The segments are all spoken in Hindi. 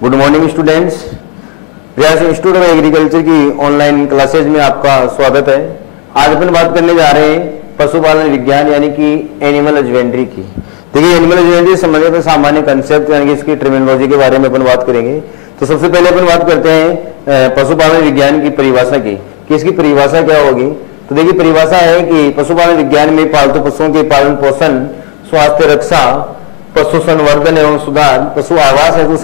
Good morning students. प्रयास इंस्टीट्यूट ऑफ एग्रीकल्चर की ऑनलाइन क्लासेज में आपका स्वागत है। आज अपन बात करने जा रहे हैं पशुपालन विज्ञान यानी कि एनिमल हजबेंड्री की। देखिए, एनिमल हजबेंड्री से संबंधित सामान्य कंसेप्ट यानी कि इसकी टर्मिनोलॉजी के बारे में अपन बात करेंगे। तो सबसे पहले अपन बात करते हैं पशुपालन विज्ञान की परिभाषा की कि इसकी परिभाषा क्या होगी। तो देखिए, परिभाषा है कि पशुपालन विज्ञान में पालतू पशुओं के पालन पोषण, स्वास्थ्य रक्षा, पशु संवर्धन एवं सुधार, पशु आवास हेतु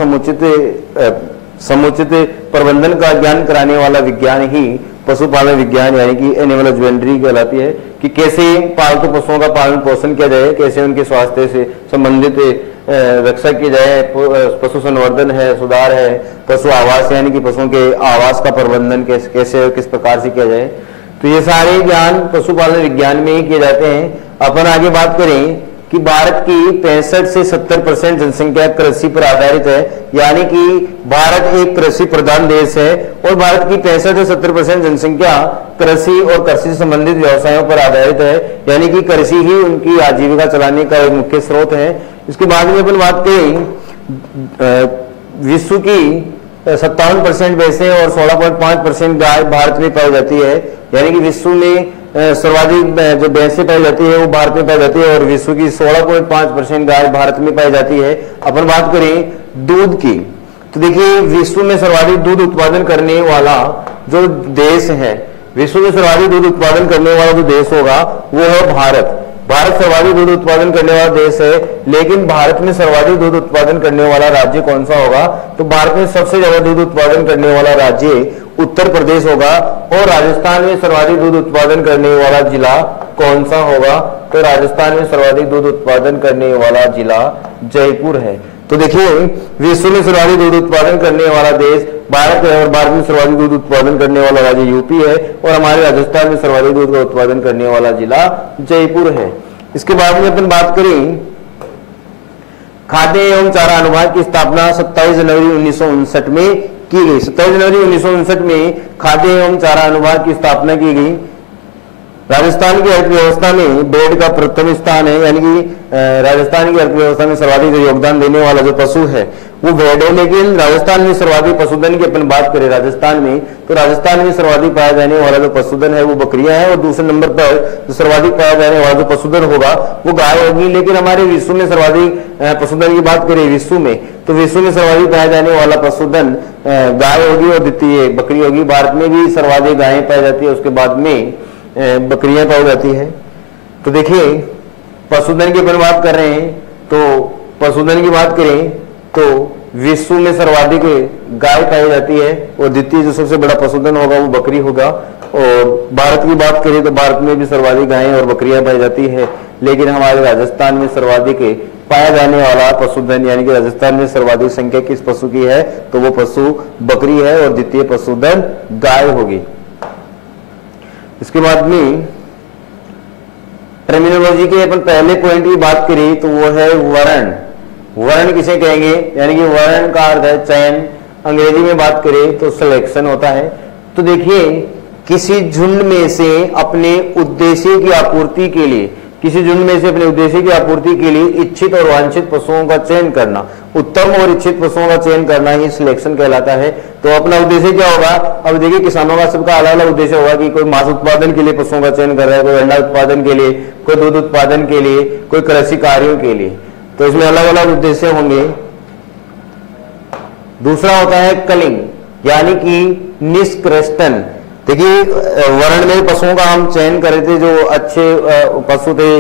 समुचित प्रबंधन का ज्ञान कराने वाला विज्ञान ही पशुपालन विज्ञान यानी कि एनिमल हजबेंड्री कहलाती है। कि कैसे पालतू पशुओं का पालन पोषण किया जाए, कैसे उनके स्वास्थ्य से संबंधित रक्षा की जाए, पशु संवर्धन है, सुधार है, पशु आवास यानी कि पशुओं के आवास का प्रबंधन कैसे किस प्रकार से किया जाए। तो ये सारे ज्ञान पशुपालन विज्ञान में ही किए जाते हैं। अपन आगे बात करें कि भारत की 65 से 70% जनसंख्या कृषि पर आधारित है, यानी कि भारत एक कृषि प्रधान देश है और भारत की 65 से 70% जनसंख्या कृषि और कृषि से संबंधित व्यवसायों पर आधारित है, यानी कि कृषि ही उनकी आजीविका चलाने का एक मुख्य स्रोत है। इसके बाद में अपन बात करें विश्व की 57% भैंसें और 16.5% गाय भारत में पाई जाती है, यानी कि विश्व में सर्वाधिक जो भैंसें पाई जाती है वो भारत में पाई जाती है और विश्व की 16.5% गाय भारत में पाई जाती है। अपन बात करें दूध की, तो देखिए विश्व में सर्वाधिक दूध उत्पादन करने वाला जो देश है, विश्व में सर्वाधिक दूध उत्पादन करने वाला जो देश होगा वो है भारत। भारत सर्वाधिक दूध उत्पादन करने वाला देश है, लेकिन भारत में सर्वाधिक दूध उत्पादन करने वाला राज्य कौन सा होगा? तो भारत में सबसे ज्यादा दूध उत्पादन करने वाला राज्य उत्तर प्रदेश होगा। और राजस्थान में सर्वाधिक दूध उत्पादन करने वाला जिला कौन सा होगा? तो राजस्थान में सर्वाधिक दूध उत्पादन करने वाला जिला जयपुर है। तो देखिए, विश्व में सर्वाधिक दूध उत्पादन करने वाला देश भारत है और भारत में सर्वाधिक दूध उत्पादन करने वाला राज्य यूपी है और हमारे राजस्थान में सर्वाधिक दूध का उत्पादन करने वाला जिला जयपुर है। इसके बाद में अपन बात करें खाद्य एवं चारा अनुभाग की स्थापना 27 जनवरी 1959 में की गई। 27 जनवरी 1959 में खाद्य एवं चारा अनुभाग की स्थापना की गई। राजस्थान की अर्थव्यवस्था में भेड़ का प्रथम स्थान है, यानी कि राजस्थान की अर्थव्यवस्था में सर्वाधिक जो योगदान देने वाला जो पशु है वो भेड़ है। लेकिन राजस्थान में सर्वाधिक पशुधन की अपन बात करें राजस्थान में, तो राजस्थान में सर्वाधिक पाया जाने वाला जो पशुधन है वो बकरियां हैं और दूसरे नंबर पर जो सर्वाधिक पाया जाने वाला जो पशुधन होगा वो गाय होगी। लेकिन हमारे विश्व में सर्वाधिक पशुधन की बात करें विश्व में, तो विश्व में सर्वाधिक पाया जाने वाला पशुधन गाय होगी और द्वितीय बकरी होगी। भारत में भी सर्वाधिक गायें पाई जाती है, उसके बाद में बकरियां पाई जाती है। तो देखिए, पशुधन की अपन बात कर रहे हैं, तो पशुधन की बात करें तो विश्व में सर्वाधिक गाय पाई जाती है और द्वितीय जो सबसे बड़ा पशुधन होगा वो बकरी होगा। और भारत की बात करें तो भारत में भी सर्वाधिक गायें और बकरियां पाई जाती है, लेकिन हमारे राजस्थान में सर्वाधिक पाया जाने वाला पशुधन यानी कि राजस्थान में सर्वाधिक संख्या किस पशु की है? तो वो पशु बकरी है और द्वितीय पशुधन गाय होगी। इसके बाद में टर्मिनोलॉजी के अपन पहले पॉइंट की बात करें तो वो है वर्ण। वर्ण किसे कहेंगे? यानी कि वर्ण का अर्थ है चयन। अंग्रेजी में बात करें तो सिलेक्शन होता है। तो देखिए, किसी झुंड में से अपने उद्देश्य की आपूर्ति के लिए, किसी झुंड में से अपने उद्देश्य की आपूर्ति के लिए इच्छित और वांछित पशुओं का चयन करना, उत्तम और इच्छित पशुओं का चयन करना ही सिलेक्शन कहलाता है। तो अपना उद्देश्य क्या होगा? अब देखिए, किसानों का सबका अलग अलग उद्देश्य होगा कि कोई मांस उत्पादन के लिए पशुओं का चयन कर रहा है, कोई अंडा उत्पादन के लिए, कोई दूध उत्पादन के लिए, कोई कृषि कार्यों के लिए। तो इसमें अलग अलग उद्देश्य होंगे। दूसरा होता है कलिंग यानी कि निष्कृष्टन। देखिए, वर्ण में पशुओं का हम चयन करे थे, जो अच्छे पशु थे,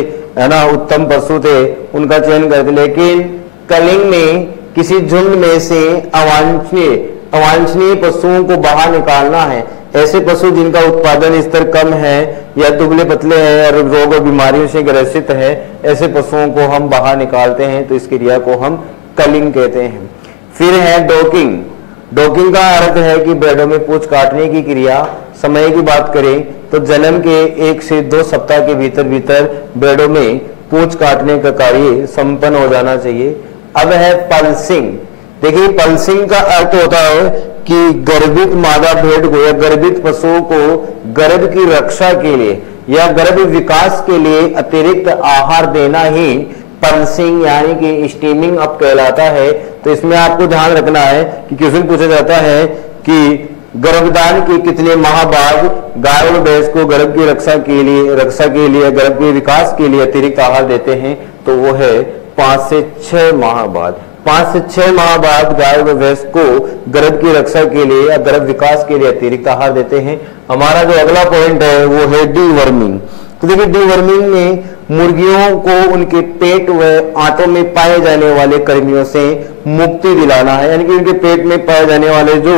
है ना, उत्तम पशु थे, उनका चयन करते। लेकिन कलिंग में किसी झुंड में से अवांछनीय पशुओं को बाहर निकालना है। ऐसे पशु जिनका उत्पादन स्तर कम है या दुबले पतले हैं और रोग और बीमारियों से ग्रसित है, ऐसे पशुओं को हम बाहर निकालते हैं। तो इस क्रिया को हम कलिंग कहते हैं। फिर है डॉकिंग। डॉकिंग का अर्थ है कि भेड़ों में पूंछ काटने की क्रिया। समय की बात करें तो जन्म के 1 से 2 सप्ताह के भीतर भीतर भेड़ों में पूंछ काटने का कार्य संपन्न हो जाना चाहिए। अब है पल्सिंग। देखिए, पल्सिंग का अर्थ होता है कि गर्भित मादा भेड़ को या गर्भित पशुओं को गर्भ की रक्षा के लिए या गर्भ विकास के लिए अतिरिक्त आहार देना ही पल्सिंग यानी कि स्टीमिंग अप कहलाता है। तो इसमें आपको ध्यान रखना है कि क्वेश्चन पूछा जाता है कि गर्भधान के कितने माह बाद गाय और भैंस को गर्भ की रक्षा के लिए गर्भ के विकास के लिए अतिरिक्त आहार देते हैं, तो वो है 5 से 6 माह बाद। 5 से 6 माह बाद गाय और भैंस को गर्भ की रक्षा के लिए या गर्भ विकास के लिए अतिरिक्त आहार देते हैं। हमारा जो अगला पॉइंट है वो है डीवर्मिंग। तो देखिए डीवर्मिंग में मुर्गियों को उनके पेट व आंतों में पाए जाने वाले कृमियों से मुक्ति दिलाना है, यानी कि उनके पेट में पाए जाने वाले जो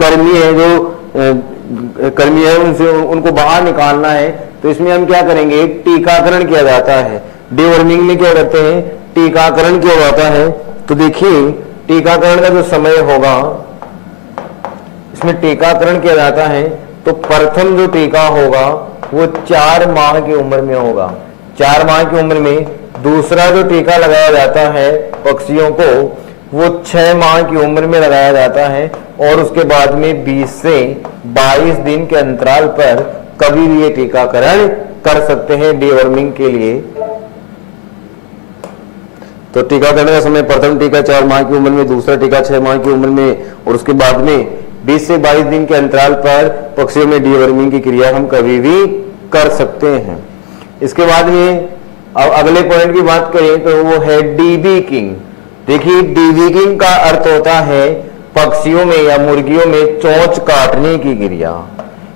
कृमि है उनसे उनको बाहर निकालना है। तो इसमें हम क्या करेंगे, टीकाकरण किया जाता है। डीवर्मिंग में क्या करते हैं, टीकाकरण किया जाता है। तो देखिए टीकाकरण का जो समय होगा, इसमें टीकाकरण किया जाता है तो प्रथम जो टीका होगा वो 4 माह की उम्र में होगा। 4 माह की उम्र में दूसरा जो टीका लगाया जाता है पक्षियों को वो 6 माह की उम्र में लगाया जाता है, और उसके बाद में 20 से 22 दिन के अंतराल पर कभी भी ये टीकाकरण कर सकते हैं डीवर्मिंग के लिए। तो टीकाकरण का समय प्रथम टीका 4 माह की उम्र में, दूसरा टीका 6 माह की उम्र में, और उसके बाद में 20 से 22 दिन के अंतराल पर पक्षियों में डीवर्मिंग की क्रिया हम कभी भी कर सकते हैं। इसके बाद में अब अगले पॉइंट की बात करें तो वो है डीबीकिंग। देखिए डीबीकिंग का अर्थ होता है पक्षियों में या मुर्गियों में चोंच काटने की क्रिया,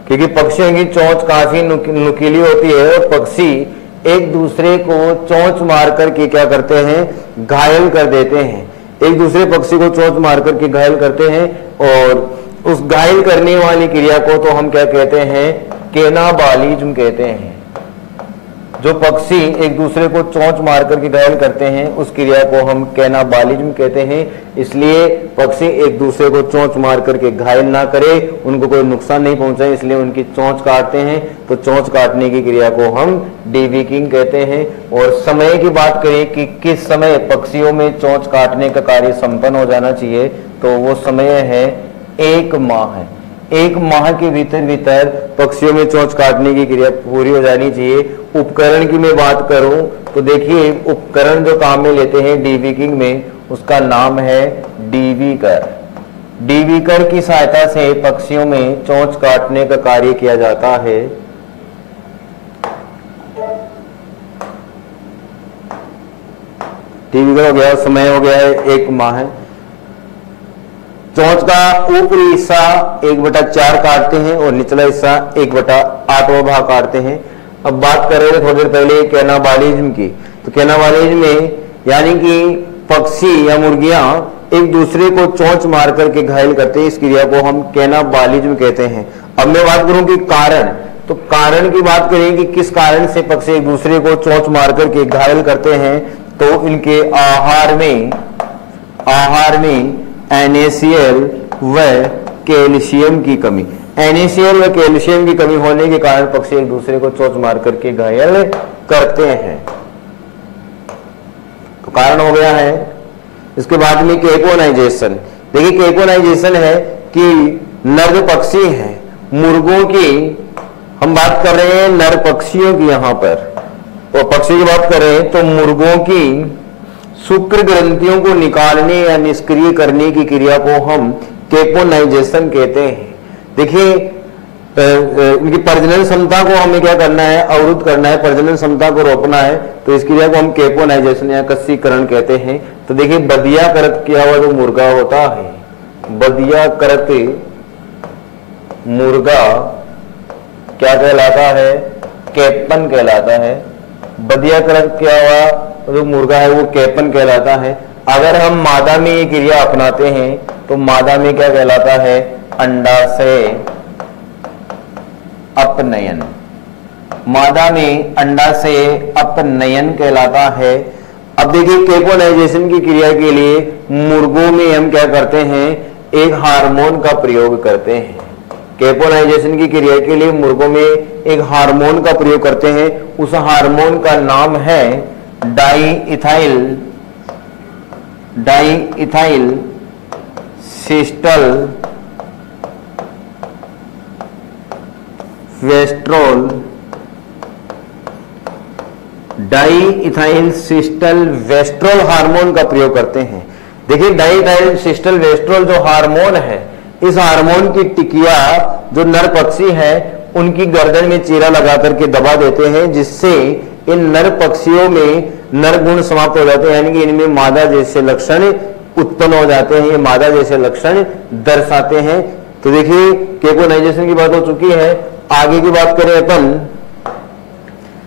क्योंकि पक्षियों की चोंच काफी नुकीली होती है और पक्षी एक दूसरे को चोंच मार करके क्या करते हैं, घायल कर देते हैं। एक दूसरे पक्षी को चोंच मार करके घायल करते हैं, और उस घायल करने वाली क्रिया को तो हम क्या कहते हैं, कैनाबालिज्म कहते हैं। जो पक्षी एक दूसरे को चोंच मार करके घायल करते हैं उस क्रिया को हम कैनाबालिज्म कहते हैं। इसलिए पक्षी एक दूसरे को चोंच मार करके घायल ना करे, उनको कोई नुकसान नहीं पहुंचाए, इसलिए उनकी चोंच काटते हैं। तो चोंच काटने की क्रिया को हम डीबीकिंग कहते हैं। और समय की बात करें कि किस समय पक्षियों में चोंच काटने का कार्य संपन्न हो जाना चाहिए, तो वो समय है 1 माह है। 1 माह के भीतर पक्षियों में चोंच काटने की क्रिया पूरी हो जानी चाहिए। उपकरण की मैं बात करूं तो देखिए उपकरण जो काम में लेते हैं डीबीकिंग में, उसका नाम है डीबीकर। डीबीकर की सहायता से पक्षियों में चोंच काटने का कार्य किया जाता है। डीबीकर हो गया, समय हो गया है 1 माह। चोंच का ऊपरी हिस्सा 1/4 काटते हैं और निचला हिस्सा 1/8 भाग काटते हैं। अब बात कर रहे थे थोड़ी देर पहले कैनाबालिज्म की। तो कैनाबालिज्म में यानी कि पक्षी या मुर्गियां एक दूसरे को चोंच मार करके घायल करते हैं, इस क्रिया को हम कैनाबालिज्म कहते हैं। अब मैं बात करूं कि कारण, तो कारण की बात करें कि किस कारण से पक्षी एक दूसरे को चोंच मार करके घायल करते हैं, तो इनके आहार में NaCl व कैल्शियम की कमी। NaCl व कैल्शियम की कमी होने के कारण पक्षी एक दूसरे को चोंच मार करके घायल करते हैं। तो कारण हो गया है। इसके बाद में केपोनाइजेशन। देखिए केपोनाइजेशन है कि नर पक्षी हैं, मुर्गों की हम बात कर रहे हैं, नर पक्षियों की यहाँ पर, और पक्षी की बात करें तो मुर्गों की शुक्र ग्रंथियों को निकालने या निष्क्रिय करने की क्रिया को हम केपोनाइजेशन कहते हैं। देखिए इनकी प्रजनन क्षमता को हमें क्या करना है, अवरुद्ध करना है, प्रजनन क्षमता को रोकना है, तो इस क्रिया को हम केपोनाइजेशन या कस्सीकरण कहते हैं। तो देखिए बदियाकृत किया हुआ जो मुर्गा होता है, बदियाकृत मुर्गा क्या कहलाता है, कैपन कहलाता है। बदियाकृत किया हुआ जो मुर्गा है वो कैपन कहलाता है। अगर हम मादा में ये क्रिया अपनाते हैं तो मादा में क्या कहलाता है, अंडाशय अपनयन। मादा में अंडाशय अपनयन कहलाता है। अब देखिए केपोनाइजेशन की क्रिया के लिए मुर्गों में हम क्या करते हैं, एक हार्मोन का प्रयोग करते हैं। केपोनाइजेशन की क्रिया के लिए मुर्गों में एक हार्मोन का प्रयोग करते हैं। उस हार्मोन का नाम है डाइइथाइल सिस्टल वेस्ट्रोल डाई इथाइल सिस्टल वेस्ट्रोल हार्मोन का प्रयोग करते हैं। देखिए डाई इथाइल सिस्टल वेस्ट्रोल जो हार्मोन है, इस हार्मोन की टिकिया जो नर पक्षी है उनकी गर्दन में चीरा लगा करके दबा देते हैं, जिससे इन नर पक्षियों में नर गुण समाप्त हो जाते हैं, यानी कि इनमें मादा जैसे लक्षण उत्पन्न हो जाते हैं, ये मादा जैसे लक्षण दर्शाते हैं। तो देखिए केपोनाइजेशन की बात हो चुकी है। आगे की बात करें अपन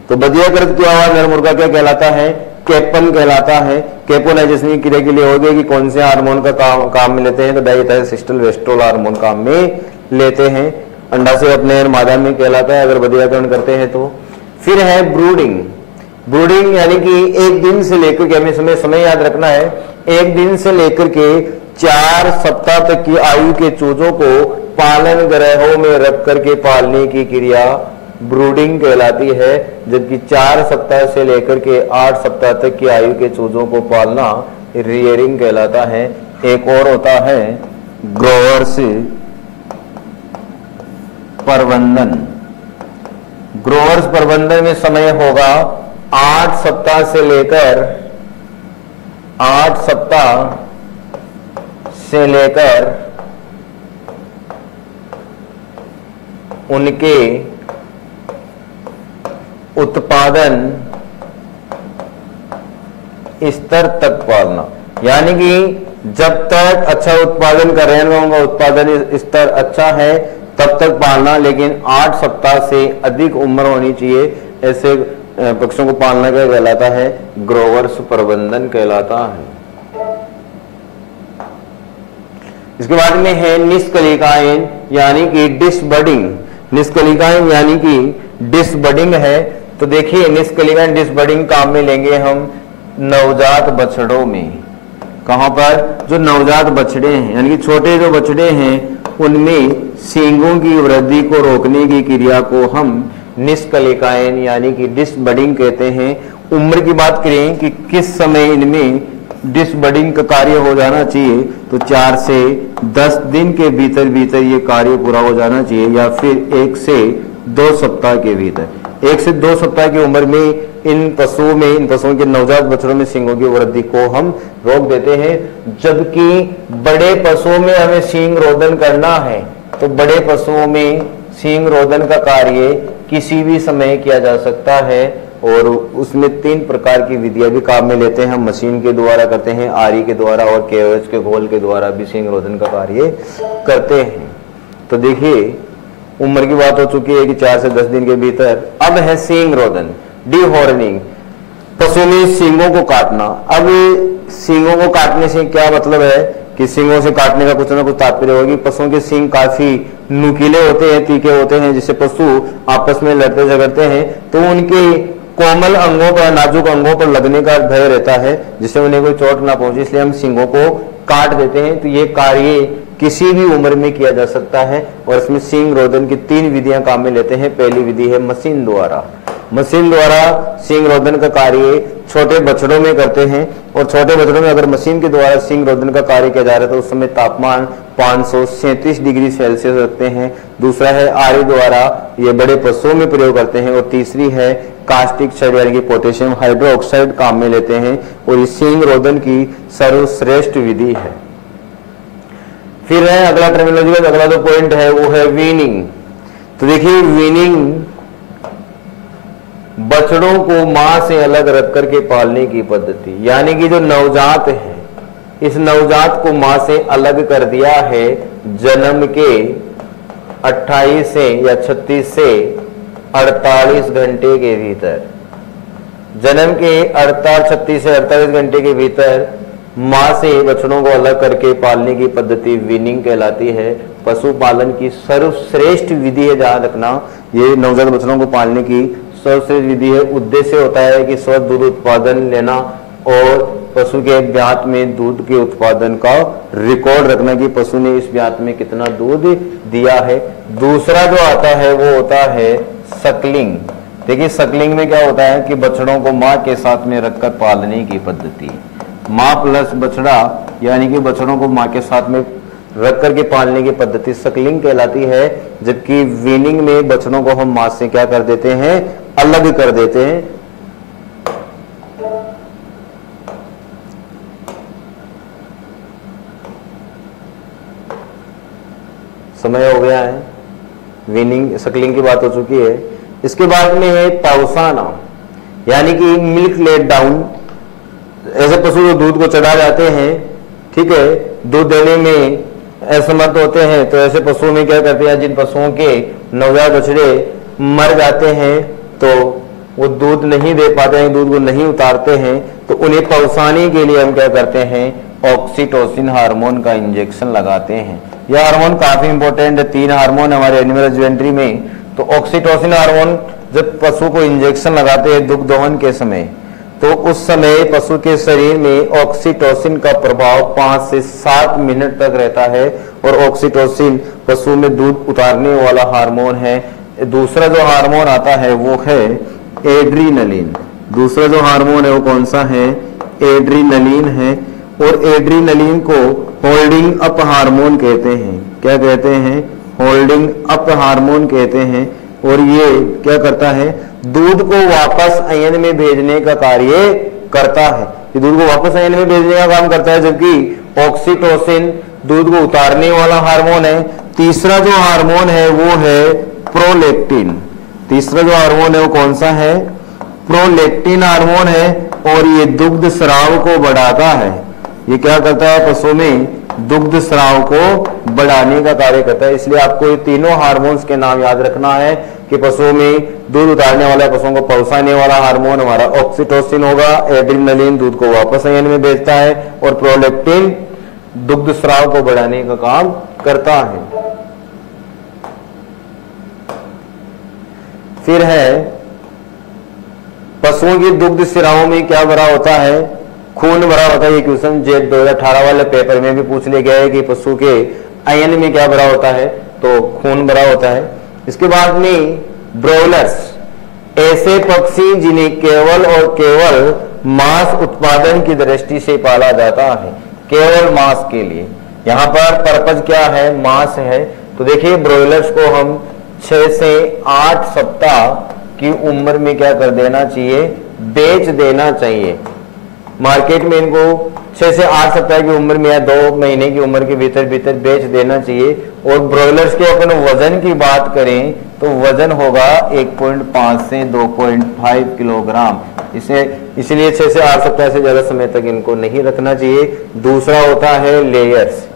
तो बधियाकृत किया हुआ नर मुर्गा क्या कहलाता है? कैपन कहलाता है। कैपोनाइजेशन की क्रिया के लिए हो गई कि कौन से हार्मोन का काम में लेते हैं, तो डाइइथाइल सिस्टल वेस्ट्रोल हार्मोन काम में लेते हैं। अंडा से अपने मादा में कहलाता है अगर बधियाकरण करते हैं तो। फिर है ब्रूडिंग। ब्रूडिंग यानी कि एक दिन से लेकर के, हमें समय याद रखना है, एक दिन से लेकर के 4 सप्ताह तक की आयु के चूजों को पालन ग्रहों में रख करके पालने की क्रिया ब्रूडिंग कहलाती है, जबकि 4 सप्ताह से लेकर के 8 सप्ताह तक की आयु के चूजों को पालना रियरिंग कहलाता है। एक और होता है ग्रोवर्स प्रबंधन। ग्रोवर्स प्रबंधन में समय होगा 8 सप्ताह से लेकर उनके उत्पादन स्तर तक पालना, यानी कि जब तक अच्छा उत्पादन कर रहे हैं, उनका उत्पादन स्तर अच्छा है तब तक पालना, लेकिन 8 सप्ताह से अधिक उम्र होनी चाहिए ऐसे पक्षियों को पालना क्या कहलाता है? ग्रोवर्स प्रबंधन कहलाता है। इसके बाद में है निष्कलिकायन यानी कि डिसबडिंग। निष्कलिकायन यानी कि डिसबडिंग है। तो देखिए निष्कलिकायन डिसबडिंग काम में लेंगे हम नवजात बछड़ों में। कहां पर? जो नवजात बछड़े हैं यानी कि छोटे जो बछड़े हैं उनमें सींगों की वृद्धि को रोकने की क्रिया को हम निष्कलिकायन यानी कि डिसबडिंग कहते हैं। उम्र की बात करें कि किस समय इनमें डिसबडिंग का कार्य हो जाना चाहिए, तो 4 से 10 दिन के भीतर भीतर ये कार्य पूरा हो जाना चाहिए, या फिर 1 से 2 सप्ताह के भीतर। 1 से 2 सप्ताह की उम्र में इन पशुओं के नवजात बछड़ों में सींगों की वृद्धि को हम रोक देते हैं। जबकि बड़े पशुओं में हमें सींग रोदन करना है, तो बड़े पशुओं में सींग रोदन का कार्य किसी भी समय किया जा सकता है, और उसमें 3 प्रकार की विधियां भी काम में लेते हैं। हम मशीन के द्वारा करते हैं, आरी के द्वारा और केवच के घोल के द्वारा भी सींग रोदन का कार्य करते हैं। तो देखिए उम्र की बात हो चुकी है कि 4 से 10 दिन के भीतर। अब है सींग रोदन, डीहॉर्निंग, पशु में सींगों को काटना। अब सींगों को काटने से क्या मतलब है कि सींगों से काटने का कुछ ना कुछ तात्पर्य होगी। पशुओं के सींग काफी नुकीले होते हैं, तीखे होते हैं, जिससे पशु आपस में लड़ते झगड़ते हैं तो उनके कोमल अंगों पर, नाजुक अंगों पर लगने का भय रहता है, जिससे उन्हें कोई चोट ना पहुंचे, इसलिए हम सींगों को काट देते हैं। तो ये कार्य किसी भी उम्र में किया जा सकता है, और इसमें सींग रोदन की 3 विधियां काम में लेते हैं। पहली विधि है मशीन द्वारा। मशीन द्वारा सींग रोदन का कार्य छोटे बछड़ों में करते हैं, और छोटे बछड़ों में अगर मशीन के द्वारा सींग रोदन का कार्य किया जा रहा है तो उस समय तापमान 537 डिग्री सेल्सियस रखते हैं। दूसरा है आरी द्वारा, ये बड़े पशुओं में प्रयोग करते हैं। और तीसरी है कास्टिक साइड यानी कि पोटेशियम हाइड्रोक्साइड काम में लेते हैं, और ये सींग रोदन की सर्वश्रेष्ठ विधि है। फिर है अगला टर्मिनोलॉजी का अगला जो पॉइंट है वो है वीनिंग। तो देखिए वीनिंग बछड़ों को मां से अलग रख करके पालने की पद्धति, यानी कि जो नवजात है इस नवजात को मां से अलग कर दिया है जन्म के 28 से या 36 से 48 घंटे के भीतर। जन्म के 36 से 48 घंटे के भीतर मां से बछड़ों को अलग करके पालने की पद्धति वीनिंग कहलाती है। पशुपालन की सर्वश्रेष्ठ विधि है, ध्यान रखना, ये नवजात बछड़ों को पालने की सर्वश्रेष्ठ विधि है। उद्देश्य होता है कि स्वस्थ दूध उत्पादन लेना और पशु के ब्यात में दूध के उत्पादन का रिकॉर्ड रखना कि पशु ने इस ब्यात में कितना दूध दिया है। दूसरा जो आता है वो होता है सकलिंग। देखिए सकलिंग में क्या होता है कि बछड़ों को मां के साथ में रखकर पालने की पद्धति, मां प्लस बछड़ा यानी कि बछड़ों को मां के साथ में रख करके पालने की पद्धति सकलिंग कहलाती है। जबकि वीनिंग में बछड़ों को हम मां से क्या कर देते हैं, अलग कर देते हैं। समय हो गया है, वीनिंग सकलिंग की बात हो चुकी है। इसके बाद में है पौसाना, यानी कि मिल्क लेट डाउन। ऐसे पशु जो दूध को चढ़ा जाते हैं, ठीक है, दूध देने में असमर्थ होते हैं, तो ऐसे पशुओं में क्या करते हैं, जिन पशुओं के नवजात बछड़े मर जाते हैं तो वो दूध नहीं दे पाते हैं, दूध को नहीं उतारते हैं, तो उन्हें पौसाने के लिए हम क्या करते हैं, ऑक्सीटोसिन हार्मोन का इंजेक्शन लगाते हैं। यह हार्मोन काफी इंपॉर्टेंट है, 3 हार्मोन हमारे एनिमल हस्बेंड्री में। तो ऑक्सीटोसिन हार्मोन जब पशु को इंजेक्शन लगाते हैं दुग्ध दोहन के समय, तो उस समय पशु के शरीर में ऑक्सीटोसिन का प्रभाव 5 से 7 मिनट तक रहता है, और ऑक्सीटोसिन पशु में दूध उतारने वाला हार्मोन है। दूसरा जो हार्मोन आता है वो है एड्रीनलिन। दूसरा जो हार्मोन है वो कौन सा है, एड्रीनलिन है, और एड्रीनलिन को होल्डिंग अप हार्मोन कहते हैं। क्या कहते हैं, होल्डिंग अप हार्मोन कहते हैं। और ये क्या करता है, दूध को वापस अयन में भेजने का कार्य करता है। ये दूध को वापस अयन में भेजने का काम करता है, जबकि ऑक्सीटोसिन दूध को उतारने वाला हार्मोन है। तीसरा जो हार्मोन है वो है प्रोलेक्टिन। तीसरा जो हार्मोन है वो कौन सा है, प्रोलेक्टिन हार्मोन है, और ये दुग्ध स्राव को बढ़ाता है। ये क्या करता है, पशु में दुग्ध स्राव को बढ़ाने का कार्य करता है। इसलिए आपको ये तीनों हार्मोन्स के नाम याद रखना है कि पशुओं में दूध उतारने वाला, पशुओं को पौसाने वाला हार्मोन हमारा ऑक्सीटोसिन होगा, एड्रीनलिन दूध को वापस अयन में भेजता है, और प्रोलेक्टिन दुग्ध स्राव को बढ़ाने का काम करता है। फिर है पशुओं की दुग्ध स्रावों में क्या भरा होता है, खून भरा होता है। ये क्वेश्चन जेट 2018 वाले पेपर में भी पूछ लिया गया है कि पशु के अयन में क्या भरा होता है, तो खून भरा होता है। इसके बाद में ब्रोइलर्स, ऐसे पक्षी जिन्हें केवल और केवल मांस उत्पादन की दृष्टि से पाला जाता है, केवल मांस के लिए। यहाँ पर पर्पज क्या है, मांस है। तो देखिए ब्रोइलर्स को हम 6 से 8 सप्ताह की उम्र में क्या कर देना चाहिए, बेच देना चाहिए। मार्केट में इनको 6 से 8 सप्ताह की उम्र में या 2 महीने की उम्र के भीतर भीतर बेच देना चाहिए। और ब्रॉयलर्स के अपन वजन की बात करें तो वजन होगा 1.5 से 2.5 किलोग्राम। इसलिए 6 से 8 सप्ताह से ज्यादा समय तक इनको नहीं रखना चाहिए। दूसरा होता है लेयर्स।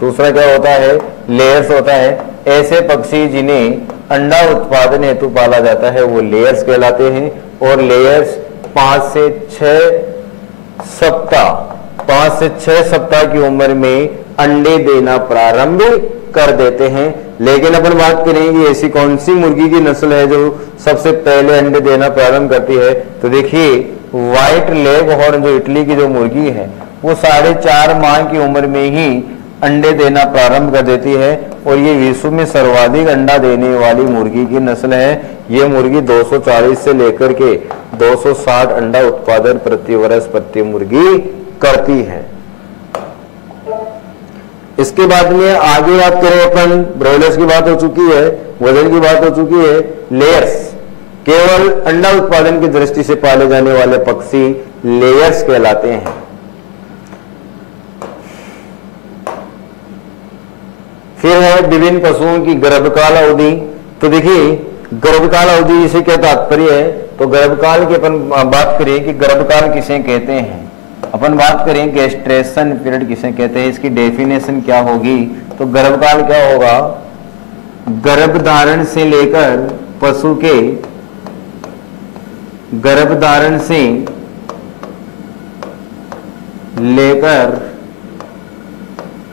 दूसरा क्या होता है, लेयर्स होता है। ऐसे पक्षी जिन्हें अंडा उत्पादन हेतु पाला जाता है वो लेयर्स कहलाते हैं। और लेयर्स 5 से 6 सप्ताह की उम्र में अंडे देना प्रारंभ कर देते हैं। लेकिन अपन बात करेंगे ऐसी कौन सी मुर्गी की नस्ल है जो सबसे पहले अंडे देना प्रारंभ करती है, तो देखिए व्हाइट लेग हॉर्न जो इटली की जो मुर्गी है वो 4.5 माह की उम्र में ही अंडे देना प्रारंभ कर देती है। और ये विश्व में सर्वाधिक अंडा देने वाली मुर्गी की नस्ल है। ये मुर्गी 240 से लेकर के 260 अंडा उत्पादन प्रति वर्ष प्रति मुर्गी करती है। इसके बाद में आगे बात करें अपन, ब्रॉयलर्स की बात हो चुकी है, वजन की बात हो चुकी है। लेयर्स केवल अंडा उत्पादन की दृष्टि से पाले जाने वाले पक्षी लेयर्स कहलाते हैं। फिर है विभिन्न पशुओं की गर्भकाल अवधि। तो देखिए गर्भकाल अवधि से क्या तात्पर्य है, तो गर्भकाल की अपन बात करें कि गर्भकाल किसे कहते हैं। अपन बात करें गेस्ट्रेशन पीरियड किसे कहते हैं, इसकी डेफिनेशन क्या होगी। तो गर्भकाल क्या होगा, गर्भधारण से लेकर पशु के गर्भधारण से लेकर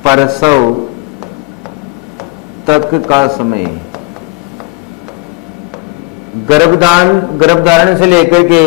प्रसव तक का समय। गर्भधारण से लेकर के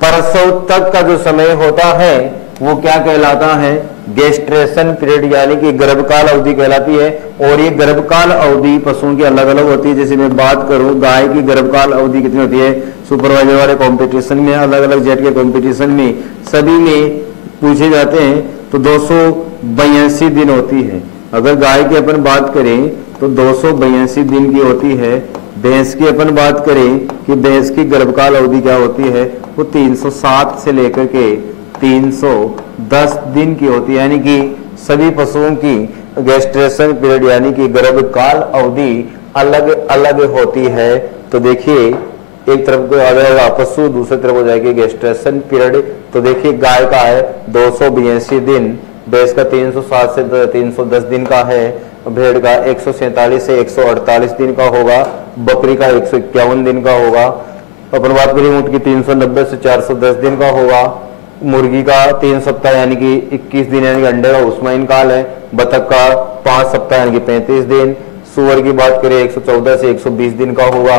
प्रसव तक का जो समय होता है वो क्या कहलाता है, गेस्ट्रेशन पीरियड यानी कि गर्भकाल अवधि कहलाती है। और ये गर्भकाल अवधि पशुओं की अलग अलग होती है। जैसे मैं बात करूं गाय की गर्भकाल अवधि कितनी होती है, सुपरवाइजर वाले कंपटीशन में, अलग अलग जेट के कंपटीशन में सभी में पूछे जाते हैं, तो 282 दिन होती है। अगर गाय की अपन बात करें तो 282 दिन की होती है। भैंस की अपन बात करें कि भैंस की गर्भकाल अवधि क्या होती है, वो 307 से लेकर के 310 दिन की होती है। यानी कि सभी पशुओं की गेस्ट्रेशन पीरियड यानी कि गर्भकाल अवधि अलग अलग होती है। तो देखिए एक तरफ को आ जाएगा पशु, दूसरी तरफ हो जाएगी गेस्ट्रेशन पीरियड। तो देखिए गाय का है 282 दिन, भैंस का 307 से 310 दिन का है, भेड़ का 147 से 148 दिन का होगा, बकरी का 151 दिन का होगा, अपन बात करें ऊंट की 390 से 410 दिन का होगा, मुर्गी का 3 सप्ताह यानी कि 21 दिन यानी कि अंडे का उस्माइन काल है, बतख का 5 सप्ताह यानी कि 35 दिन, सुअर की बात करें 114 से 120 दिन का होगा,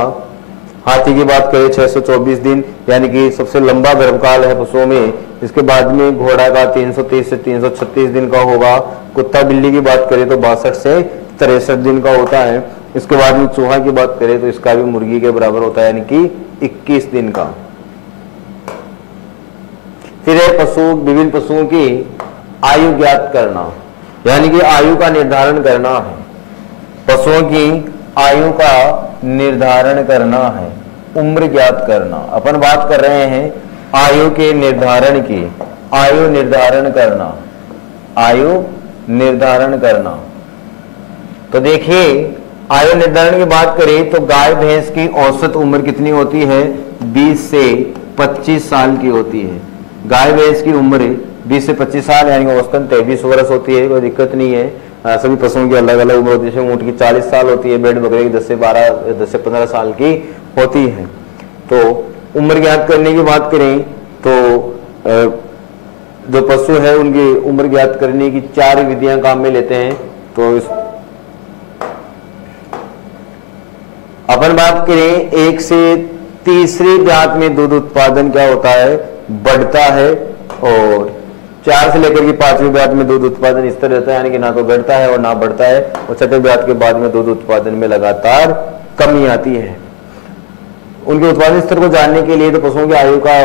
हाथी की बात करें 624 दिन यानी कि सबसे लंबा गर्भकाल है पशुओं में। इसके बाद में घोड़ा का 330 से 336 दिन का होगा, कुत्ता बिल्ली की बात करें तो 62 से 63 दिन का होता है। इसके बाद में चूहा की बात करें तो इसका भी मुर्गी के बराबर होता है यानी कि 21 दिन का। फिर है पशु, विभिन्न पशुओं की आयु ज्ञात करना यानी कि आयु का निर्धारण करना है। पशुओं की आयु का निर्धारण करना है, उम्र ज्ञात करना। अपन बात कर रहे हैं आयु के निर्धारण की, आयु निर्धारण करना, आयु निर्धारण करना। तो देखिए आयु निर्धारण की बात करें तो गाय भैंस की औसत उम्र कितनी होती है? 20 से 25 साल की होती है। गाय भैंस की उम्र 20 से 25 साल यानी कि औसतन 23 वर्ष होती है, कोई दिक्कत नहीं है। सभी पशुओं की अलग अलग उम्र होती है, जैसे ऊंट की 40 साल होती है, भेड़ बकरे की 10 से 15 साल की होती है। तो उम्र ज्ञात करने की बात करें तो जो पशु है उनकी उम्र ज्ञात करने की 4 विधियां काम में लेते हैं। तो अपन बात करें 1 से तीसरी ब्यात में दूध उत्पादन क्या होता है? बढ़ता है, और 4 से लेकर के 5वीं ब्यात में दूध उत्पादन इस तरह रहता है यानी कि ना तो बढ़ता है और ना बढ़ता है, और 6ठे ब्यात के बाद में दूध उत्पादन में लगातार कमी आती है। उनके उत्पादन स्तर को जानने के लिए तो पशुओं की आयु का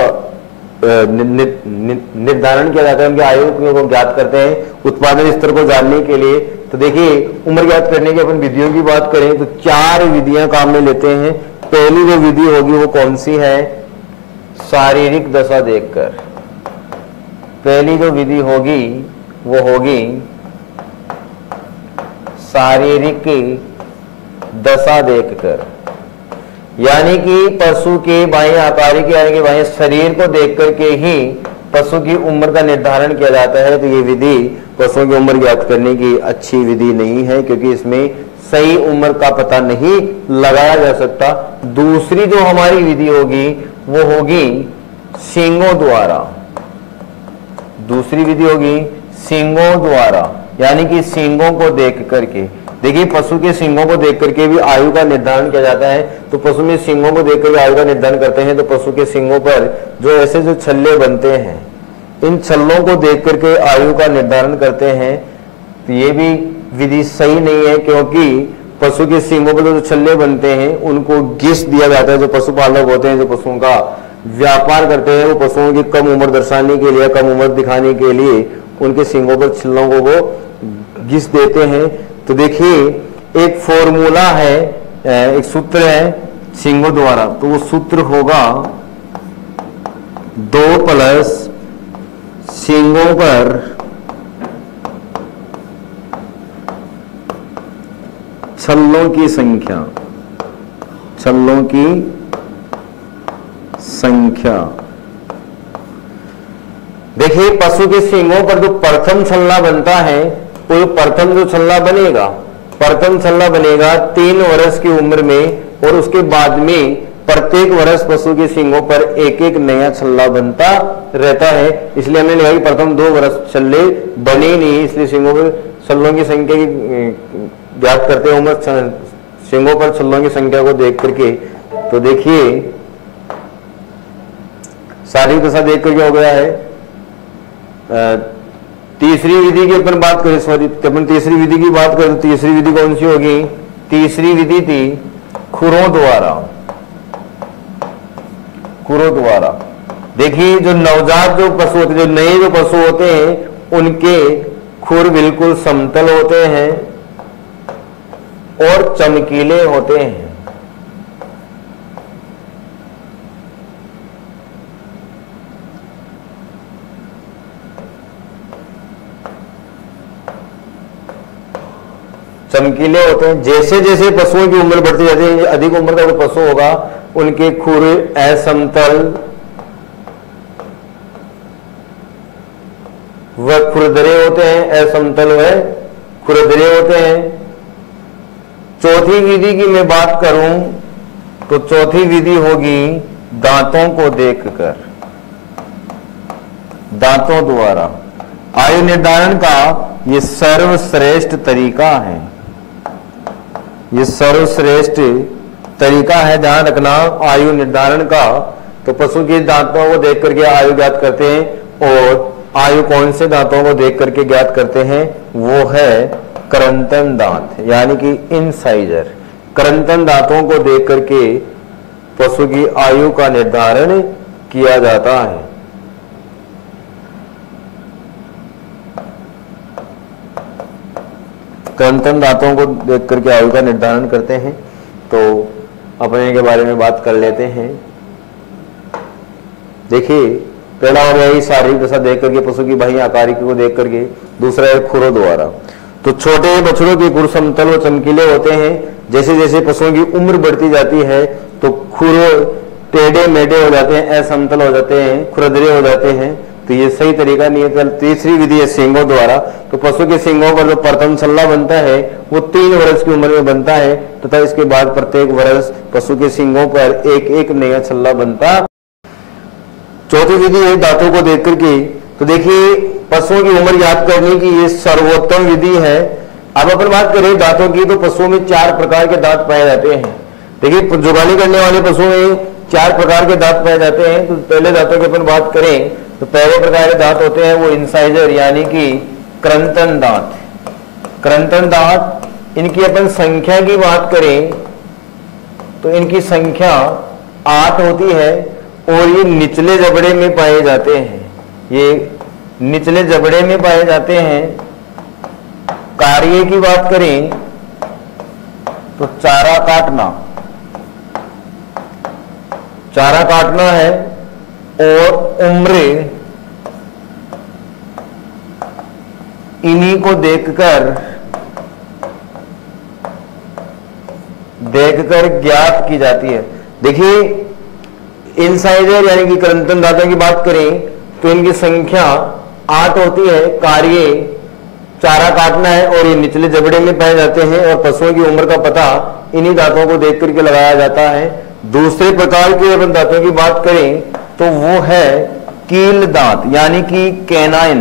निर्धारण किया जाता है, उनकी आयु को ज्ञात करते हैं उत्पादन स्तर को जानने के लिए। तो देखिए उम्र ज्ञात करने की अपन विधियों की बात करें तो 4 विधियां काम में लेते हैं। पहली जो विधि होगी वो कौन सी है? शारीरिक दशा देखकर। पहली जो विधि होगी वो होगी शारीरिक दशा देखकर, यानी कि पशु के बाह्य आकारिक यानी कि बाह्य शरीर को देख करके ही पशु की उम्र का निर्धारण किया जाता है। तो ये विधि पशुओं की उम्र ज्ञात करने की अच्छी विधि नहीं है, क्योंकि इसमें सही उम्र का पता नहीं लगाया जा सकता। दूसरी जो हमारी विधि होगी वो होगी सींगों द्वारा। दूसरी विधि होगी सींगों द्वारा, यानी कि सींगों को देख करके। देखिए पशु के सींगों को देख करके भी आयु का निर्धारण किया जाता है। तो पशु में सींगों को देख करके आयु का निर्धारण करते हैं। तो पशु के सींगों पर जो ऐसे जो छल्ले बनते हैं, इन छल्लों को देख करके आयु का निर्धारण करते हैं। तो ये भी विधि सही नहीं है, क्योंकि पशु के सींगों पर जो छल्ले बनते हैं उनको घिस दिया जाता है। जो पशुपालक होते हैं, जो पशुओं का व्यापार करते हैं, वो पशुओं की कम उम्र दर्शाने के लिए, कम उम्र दिखाने के लिए उनके सींगों पर छल्लों को वो घिस देते हैं। तो देखिए एक फॉर्मूला है, एक सूत्र है सींगों द्वारा। तो वो सूत्र होगा 2 प्लस सींगों पर छल्लों की संख्या, छल्लों की संख्या। देखिए पशु के सींगों पर जो प्रथम छल्ला बनता है, तो प्रथम जो छल्ला बनेगा, प्रथम छल्ला बनेगा 3 वर्ष की उम्र में, और उसके बाद में प्रत्येक वर्ष पशु के सींगों पर एक एक नया छल्ला बनता रहता है। इसलिए हमने लिखा कि प्रथम 2 वर्ष छल्ले बने नहीं, इसलिए सींगों पर छल्लों की संख्या की ज्ञात करते हैं उम्र सींगों पर छल्लों की संख्या को देख करके। तो देखिए शारीरिक दशा देख करके हो गया है। तीसरी विधि की अपन बात करें, सॉरी अपन तीसरी विधि की बात करें तो तीसरी विधि कौन सी होगी? तीसरी विधि थी खुरों द्वारा। खुरों द्वारा देखिए जो नवजात जो पशु होते हैं, जो नए जो पशु होते हैं, उनके खुर बिल्कुल समतल होते हैं और चमकीले होते हैं। चमकीले होते हैं। जैसे जैसे पशुओं की उम्र बढ़ती जाती है, अधिक उम्र का जो पशु होगा उनके खुर असमतल व खुरदरे होते हैं, असमतल व खुरदरे होते हैं। चौथी विधि की मैं बात करूं तो चौथी विधि होगी दांतों को देखकर, दांतों द्वारा आयु निर्धारण का ये सर्वश्रेष्ठ तरीका है, ये सर्वश्रेष्ठ तरीका है। ध्यान रखना आयु निर्धारण का, तो पशु के दांतों को देख करके आयु ज्ञात करते हैं। और आयु कौन से दांतों को देख करके ज्ञात करते हैं? वो है करंतन दांत, यानी कि इंसाइजर। करंतन दांतों को देख करके पशु की आयु का निर्धारण किया जाता है। करंतन दांतों को देख करके आयु का निर्धारण करते हैं। तो अपने के बारे में बात कर लेते हैं। देखिए, पहला हो गया शारीरिक दशा देख करके पशु की बाह्य आकारिकी को देख करके, दूसरा है खुरों द्वारा। तो छोटे बछड़ों के खुर समतल व चमकीले होते हैं। जैसे जैसे पशुओं की उम्र बढ़ती जाती है तो खुर टेढ़े मेढ़े हो जाते हैं, असमतल हो जाते हैं, खुरदरे हो जाते हैं। तो ये सही तरीका नहीं है। तीसरी विधि है सींगों द्वारा। तो पशु के सींगों पर जो प्रथम छल्ला बनता है वो 3 वर्ष की उम्र में बनता है, तथा इसके बाद प्रत्येक वर्ष पशु के सींगों पर एक एक नया छल्ला बनता। चौथी विधि है दांतों को देख करके। तो देखिए, पशुओं की उम्र याद करने की ये सर्वोत्तम विधि है। अब अपन बात करें दांतों की, तो पशुओं में 4 प्रकार के दांत पाए जाते हैं। देखिए, जुगाली करने वाले पशुओं में 4 प्रकार के दांत पाए जाते हैं। तो पहले दांतों की अपन बात करें तो पहले प्रकार के दांत होते हैं वो इंसाइजर, यानी कि करंतन दांत। करंतन दांत, इनकी अपन संख्या की बात करें तो इनकी संख्या 8 होती है और ये निचले जबड़े में पाए जाते हैं। ये निचले जबड़े में पाए जाते हैं। कार्य की बात करें तो चारा काटना, चारा काटना है। और उम्र इन्हीं को देखकर ज्ञात की जाती है। देखिए, इंसाइजर यानी कि करंतन दांतों की बात करें तो इनकी संख्या 8 होती है। कार्य चारा काटना है और ये निचले जबड़े में पाए जाते हैं। और पशुओं की उम्र का पता इन्हीं दांतों को देख करके लगाया जाता है। दूसरे प्रकार के अपन दांतों की बात करें तो वो है कील दांत, यानी कि कैनाइन।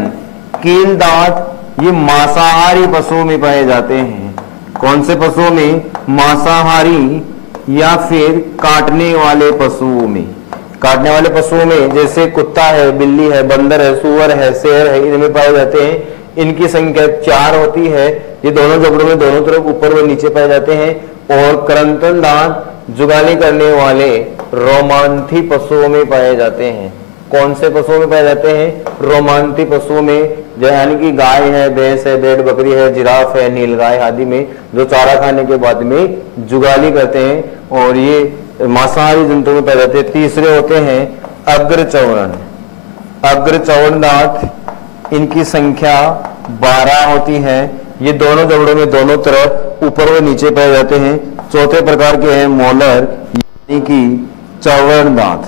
कील दांत ये मांसाहारी पशुओं में पाए जाते हैं। कौन से पशुओं में? मांसाहारी या फिर काटने वाले पशुओं में। काटने वाले पशुओं में जैसे कुत्ता है, बिल्ली है, बंदर है, सुअर है, शेर है, इनमें पाए जाते हैं। इनकी संख्या 4 होती है। ये दोनों जबड़ों में दोनों तरफ ऊपर व नीचे पाए जाते हैं। और करंतन दांत जुगाली करने वाले रोमांथी पशुओं में पाए जाते हैं। कौन से पशुओं में पाए जाते हैं? रोमांथी पशुओं में, यानी कि गाय है, भैंस है, भेड़ बकरी है, जिराफ है, नीलगाय आदि में जो चारा खाने के बाद में जुगाली करते हैं। और ये मांसाहारी जंतुओं में पाए जाते हैं। तीसरे होते हैं अग्रचौरण। अग्रचौरण दांत, इनकी संख्या 12 होती है। ये दोनों जबड़ों में दोनों तरफ ऊपर व नीचे पाए जाते हैं। चौथे प्रकार के हैं मोलर, यानी कि चौवर्ण दांत।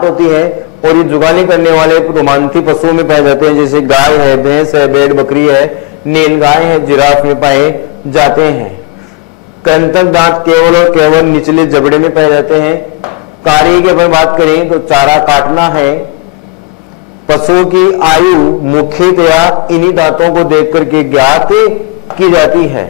होती है और ये जुगाली करने वाले रोमांथी पशुओं में पाए जाते हैं। जैसे गाय है, भैंस है, भेड़ बकरी है, नीलगाय है, जिराफ में पाए जाते हैं। करंतन दांत केवल और केवल निचले जबड़े में पाए जाते हैं। कार्य की अपन बात करें तो चारा काटना है। पशुओं की आयु मुख्यतया इन्हीं दांतों को देख करके ज्ञात की जाती है।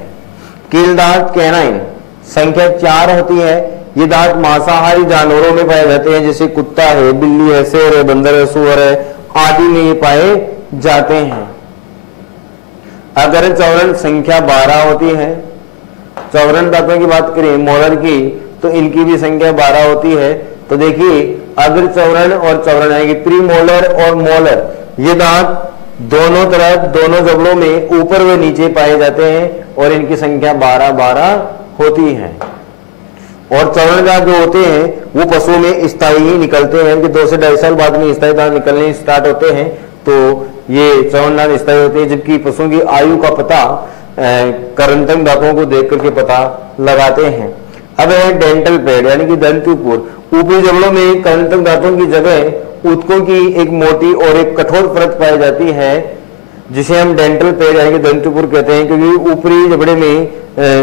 कील दांत कैनाइन, संख्या 4 होती है। ये दांत मांसाहारी जानवरों में पाए जाते हैं। जैसे कुत्ता है, बिल्ली है, शेर है, बंदर है, सुअर है आदि में ये पाए जाते हैं। अगर चौरण संख्या 12 होती है। चौरण दांतों की बात करें मोलर की तो इनकी भी संख्या 12 होती है। तो देखिए, अग्र चौरण और चौरण है कि प्री मोलर और मोलर, ये दांत दोनों तरफ दोनों जबड़ों में ऊपर व नीचे पाए जाते हैं और इनकी संख्या 12-12 होती है। और चवण दांत जो होते हैं वो पशुओं में स्थायी ही निकलते हैं कि 2 से 2.5 साल बाद में स्थायी दांत निकलने स्टार्ट होते हैं, तो ये चवण दांत स्थायी होते हैं। जबकि पशुओं की आयु का पता करंतक दांतों को देख करके पता लगाते हैं। अब है डेंटल पैड यानी कि दंतुपुर। ऊपरी जबड़ों में करंतक दांतों की जगह ऊतकों की एक मोटी और एक कठोर परत पाई जाती है जिसे हम डेंटल पैड यानी कि दंतुपुर कहते हैं, क्योंकि ऊपरी जबड़े में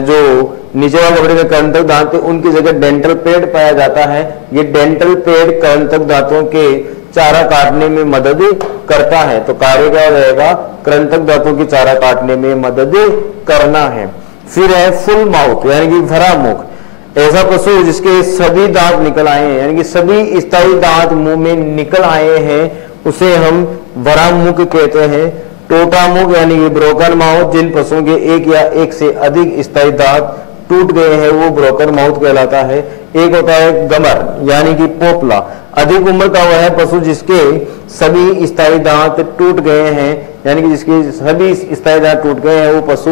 जो नीचे वाले जबड़े में करंतक दांत है उनकी जगह डेंटल पैड पाया जाता है। ये डेंटल पैड करंतक दांतों के चारा काटने में मदद करता है। तो कार्य क्या रहेगा, करंतक दांतों की चारा काटने में मदद करना है। फिर है फुल माउथ यानी कि भरा मुख। ऐसा पशु जिसके सभी दांत निकल आए हैं यानी कि सभी स्थायी दांत मुंह में निकल आए हैं उसे हम भरा मुख कहते हैं। टोटा मुख यानी कि ब्रोकन माउथ, जिन पशुओं के एक या एक से अधिक स्थायी दांत टूट गए हैं वो ब्रोकन माउथ कहलाता है। एक होता है गमर यानी कि पोपला। अधिक उम्र का वह है पशु जिसके सभी स्थायी दांत टूट गए हैं यानी कि जिसके सभी स्थायी दांत टूट गए हैं वो पशु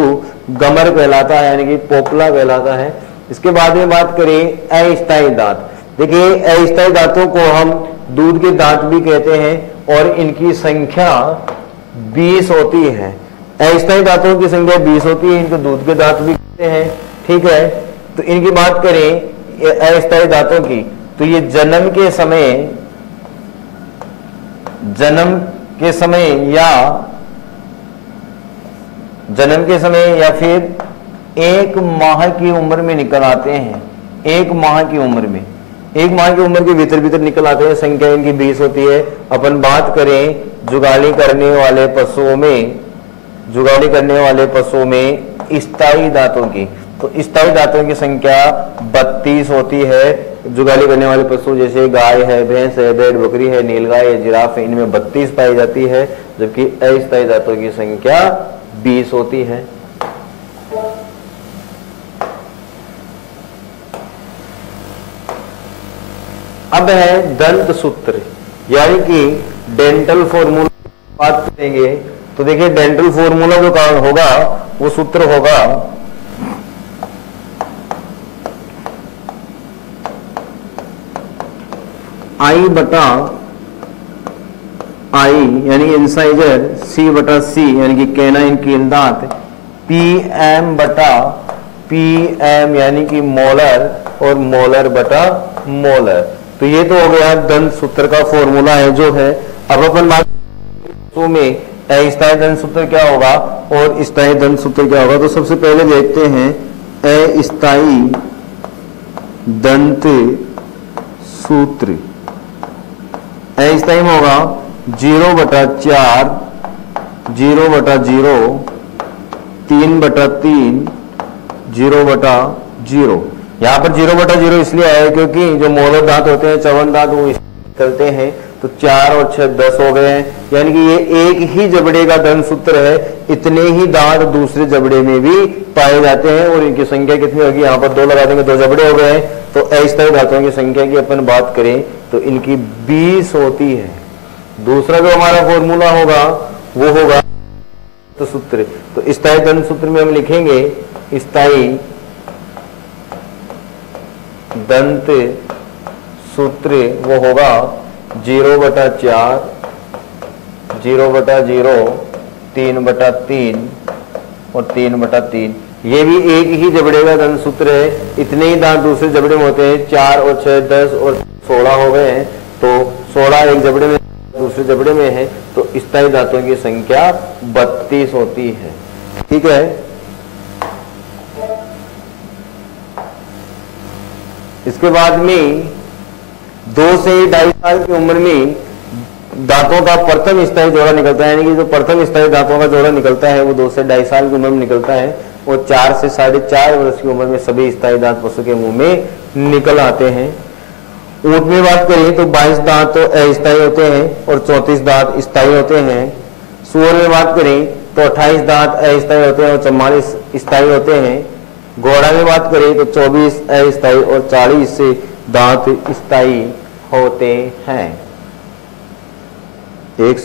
गमर कहलाता है यानी कि पोपला कहलाता है। इसके बाद में बात करें अस्थायी दांत। देखिए अस्थायी दांतों को हम दूध के दांत भी कहते हैं और इनकी संख्या 20 होती है। अस्थायी दांतों की संख्या 20 होती है, इनको दूध के दांत भी कहते हैं। ठीक है, तो इनकी बात करें अस्थायी दांतों की तो ये जन्म के समय या फिर 1 माह की उम्र में निकल आते हैं। 1 माह की उम्र में, 1 माह की उम्र के भीतर निकल आते हैं। संख्या इनकी 20 होती है। अपन बात करें जुगाली करने वाले पशुओं में स्थायी दांतों की, तो स्थायी दांतों की संख्या 32 होती है। जुगाली करने वाले पशु जैसे गाय है, भैंस है, भेड़ बकरी है, नीलगाय है, जिराफ है, इनमें 32 पाई जाती है। जबकि अस्थायी दांतों की संख्या 20 होती है। अब है दंत सूत्र यानी कि डेंटल फॉर्मूला बात करेंगे तो देखिए डेंटल फॉर्मूला जो कारण होगा वो सूत्र होगा आई बटा आई यानी इंसाइजर, सी बटा सी यानी कि कैनाइन कील दांत, पी एम बटा पी एम यानी कि मोलर और मोलर बटा मोलर। तो ये तो हो गया दंत सूत्र का फॉर्मूला है जो है। अब अपन बात में अस्थायी दंत सूत्र क्या होगा और स्थायी दंत सूत्र क्या होगा। तो सबसे पहले देखते हैं अस्थायी दंत सूत्र। अस्थायी में होगा 0/4, 0/0, 3/3, 0/0। यहाँ पर 0/0 इसलिए आया क्योंकि जो मोलर दांत होते हैं, चवन दांत, वो चलते हैं तो 4 और 6 10 हो गए हैं। यानी कि ये एक ही जबड़े का दंत सूत्र है। इतने ही दांत दूसरे जबड़े में भी पाए जाते हैं और इनकी संख्या कितनी होगी, यहाँ पर 2 लगा देंगे, 2 जबड़े हो गए हैं। तो अस्थायी दांतों की संख्या की अपन बात करें तो इनकी 20 होती है। दूसरा जो हमारा फॉर्मूला होगा वो होगा तो सूत्र। तो स्थायी दंत सूत्र में हम लिखेंगे स्थायी दंत सूत्र वो होगा 0/4, 0/0, 3/3 और 3/3। ये भी एक ही जबड़े का दंत सूत्र है। इतने ही दांत दूसरे जबड़े में होते हैं। 4 और 6 10 और 16 हो गए हैं। तो 16 एक जबड़े में दूसरे जबड़े में है। तो स्थायी दांतों की संख्या 32 होती है। ठीक है, इसके बाद में 2 से 2.5 साल की उम्र में दांतों का प्रथम स्थायी जोड़ा निकलता है। यानी कि जो प्रथम स्थायी दांतों का जोड़ा निकलता है वो 2 से 2.5 साल की उम्र में निकलता है और 4 से 4.5 वर्ष की उम्र में सभी स्थायी दांत पशु के मुंह में निकल आते हैं। ऊंट में बात करें तो 22 दांत तो अस्थायी होते हैं और 34 दांत स्थायी होते हैं। सूअर में बात करें तो 28 दांत अस्थायी होते हैं और 44 स्थायी होते हैं। घोड़ा में बात करें तो 24 अस्थायी और 40 दांत स्थायी होते हैं। एक